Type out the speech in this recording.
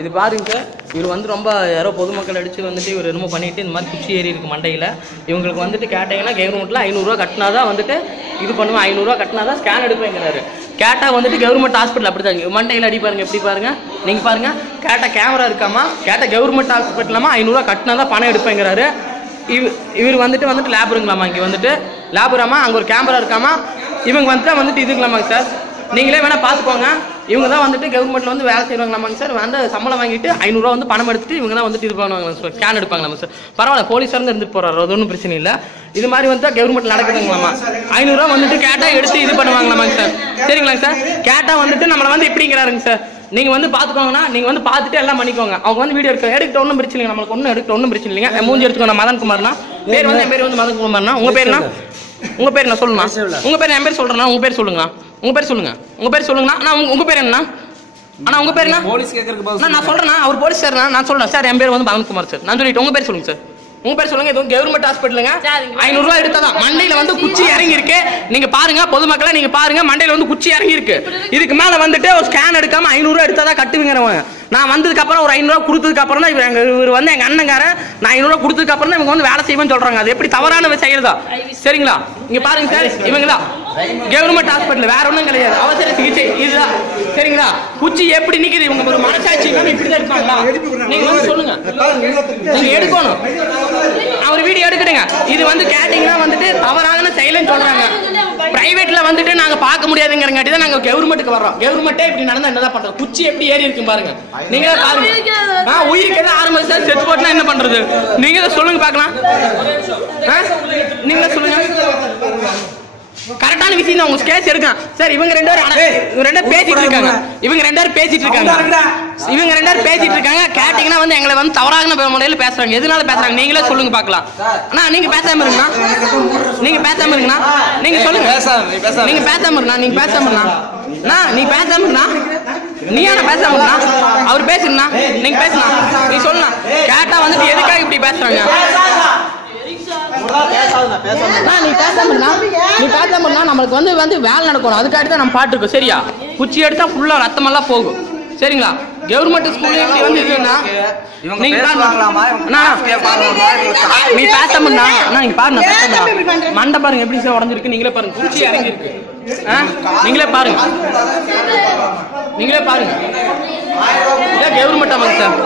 இது பாருங்க சார், இவர் வந்து ரொம்ப யாரோ பொதுமக்கள் அடிச்சு வந்துட்டு இவர் என்னமோ பண்ணிட்டு இந்த மாதிரி குச்சி ஏறி இருக்கு மண்டையில். இவங்களுக்கு வந்துட்டு கேட்டீங்கன்னா கவர்மெண்ட்டில் 500 ரூபா கட்டினா தான் வந்துட்டு இது பண்ணுவேன், 500 ரூபா கட்டினா தான் ஸ்கேன் எடுப்பேங்கிறாரு. கேட்டால் வந்துட்டு கவர்மெண்ட் ஹாஸ்பிட்டல் அப்படி தான் மண்டையில் அடி பாருங்க, எப்படி பாருங்க நீங்கள் பாருங்க. கேட்டால் கேமரா இருக்காமா, கேட்டால் கவர்மெண்ட் ஹாஸ்பிட்டலாமா 500 ரூபா கட்டினா தான் பணம் எடுப்பேங்கிறாரு. இவர் வந்துட்டு லேபருங்களாமா, இங்கே வந்துட்டு லேபராமா, அங்கே ஒரு கேமரா இருக்காமா. இவங்க வந்துட்டு இதுங்களாமாங்க சார், நீங்களே வேணால் பார்த்துக்கோங்க. இவங்க தான் வந்துட்டு கவர்மெண்ட்டில் வந்து வேலை செய்வாங்களாமாங்க சார். வந்து சம்பளம் வாங்கிட்டு 500 ரூபா வந்து பணம் எடுத்துட்டு இவங்க தான் வந்துட்டு இது பண்ணுவாங்க சார், ஸ்கேன் எடுப்பாங்களாமா சார். பரவாயில்ல, போலீஸாக இருந்துட்டு போகிறாரு, அது ஒன்றும் பிரச்சனை இல்லை. இது மாதிரி வந்து கவர்மெண்ட் நடக்குதுங்களாமா. 500 ரூபா வந்துட்டு கேட்டால் எடுத்து இது பண்ணுவாங்களாமாங்க சார். சரிங்களாங்க சார். கேட்டால் வந்துட்டு நம்மளை வந்து எப்படிங்கிறாருங்க சார், நீங்கள் வந்து பார்த்துக்கோங்கன்னா நீங்கள் வந்து பார்த்துட்டு எல்லாம் பண்ணிக்கோங்க. அவங்க வந்து வீடியோ எடுக்க ஒன்றும் பிரச்சனை இல்லைங்க, நம்மளுக்கு ஒன்றும் எடுக்க ஒன்றும் பிரச்சனை இல்லைங்க. மூஞ்சி எடுத்துக்கோங்க. மதன்குமார்னா பேர் வந்து என் பேர் வந்து மதன்குமார்னா. உங்கள் பேர்னா என்ன சொல்லுங்க, உங்கள் பேர் என் பேர் சொல்கிறேன்னா உங்கள் பேர் சொல்லுங்க, உங்கள் பேர் சொல்லுங்க, உங்கள் பேர் சொல்லுங்கண்ணா. நான் உங்கள் பேர் என்ன அண்ணா, உங்கள் பேர் என்ன போலீஸ் கேட்கறதுக்கு நான் சொல்கிறேன்னா அவர் போலீஸ் சார், நான் சொல்கிறேன் சார் என் பேர் வந்து மதன்குமார் சார். நான் சொல்லிட்டு உங்கள் பேர் சொல்லுங்க சார், உங்க பேர் சொல்லுங்க. இது கவர்மெண்ட் ஹாஸ்பிட்டலுங்க. 500 ரூபா எடுத்தாதான் மண்டையில வந்து குச்சி இறங்கி இருக்கு. நீங்க பாருங்க, பொதுமக்களை நீங்க பாருங்க, மண்டையில வந்து குச்சி இறங்கி இருக்கு. இதுக்கு மேல வந்துட்டு ஒரு ஸ்கேன் எடுக்காம 500 ரூபா எடுத்தாதான் கட்டுவீங்கிறவங்க. நான் வந்ததுக்கு அப்புறம் ஒரு 500 ரூபா கொடுத்ததுக்கு அப்புறம் தான் இவர் வந்து எங்க அண்ணங்காரன். நான் 500 ரூபா கொடுத்ததுக்கு அப்புறம் தான் இவங்க வந்து வேலை செய்வேன்னு சொல்றாங்க. அது எப்படி தவறான செயல் தான். சரிங்களா? இங்க பாருங்க சார், இவங்க தான் கவர்மெண்ட் ஹாஸ்பிட்டல், வேற ஒன்றும் கிடையாது, அவசர சிகிச்சை இதுதான். சரிங்களா? குச்சி எப்படி நிக்குது, இவங்க ஒரு மனசாட்சி இப்படிதான் இருப்பாங்களா? நீங்க வந்து சொல்லுங்க, நீங்க எடுக்கணும். அவர் வீடியோ எடுக்கணுங்க. இது வந்து கேட்டீங்கன்னா வந்துட்டு தவறான செயல்னு சொல்றாங்க. பிரைவேட்ல வந்துட்டு நாங்க பார்க்க முடியாதுங்கிறங்காட்டி தான் நாங்க கவர்மெண்ட்டுக்கு வர்றோம். கவர்மெண்ட்டே இப்படி நடந்தா என்னதான் பண்றது? குச்சி எப்படி ஏறி இருக்கு பாருங்க, நீங்க பாருங்க. உயிருக்கு எதாவது ஆரம்பிச்சு சார், செத்து போட்டுனா என்ன பண்றது? நீங்க சொல்லுங்க பாக்கலாம், நீங்க சொல்லுங்க. கரெக்டான விஷயம் தான், உங்க கேஸ் எடுக்கலாம் சார். இவங்க ரெண்டு பேரும் பேசிட்டு இருக்காங்க, இவங்க ரெண்டு பேரும் பேசிட்டு இருக்காங்க. கேட்டீங்கன்னா வந்து எங்களை வந்து தவறான முறையில் பேசுறாங்க. எதனால பேசுறாங்க நீங்களே சொல்லுங்க பாக்கலாம். அண்ணா நீங்க பேசாம இருங்கண்ணா, நீங்க பேசாம இருங்கண்ணா, நீங்க சொல்லுங்க. நீங்க பேசாம இருந்தா, நீங்க பேசாம இருந்தா, நீ பேசாம இருந்தா, நீ ஏன்னா பேசாம இருந்தா, அவர் பேசுங்கண்ணா, நீங்க பேசலாம், நீ சொல்லலாம். கேட்டா வந்துட்டு எதுக்காக இப்படி பேசுறாங்க? நீ பேசாம நம்மளுக்கு வந்து வேலை நடக்கணும், அதுக்காக தான் நம்ம பாட்டுருக்கோம். சரியா? குச்சி எடுத்தா ஃபுல்லா ரத்தமெல்லாம் போகும். சரிங்களா? கவர்மெண்ட் ஸ்கூல்ல இப்படி வந்து இருக்குன்னா நீங்க நீ பேசாம நீங்க பாருங்க, மண்டை பாருங்க எப்படி சார் உடஞ்சிருக்கு. நீங்களே பாருங்க, குச்சி இறங்கி இருக்கு. நீங்களே பாருங்க, கவர்மெண்ட் ஆமாங்க சார்.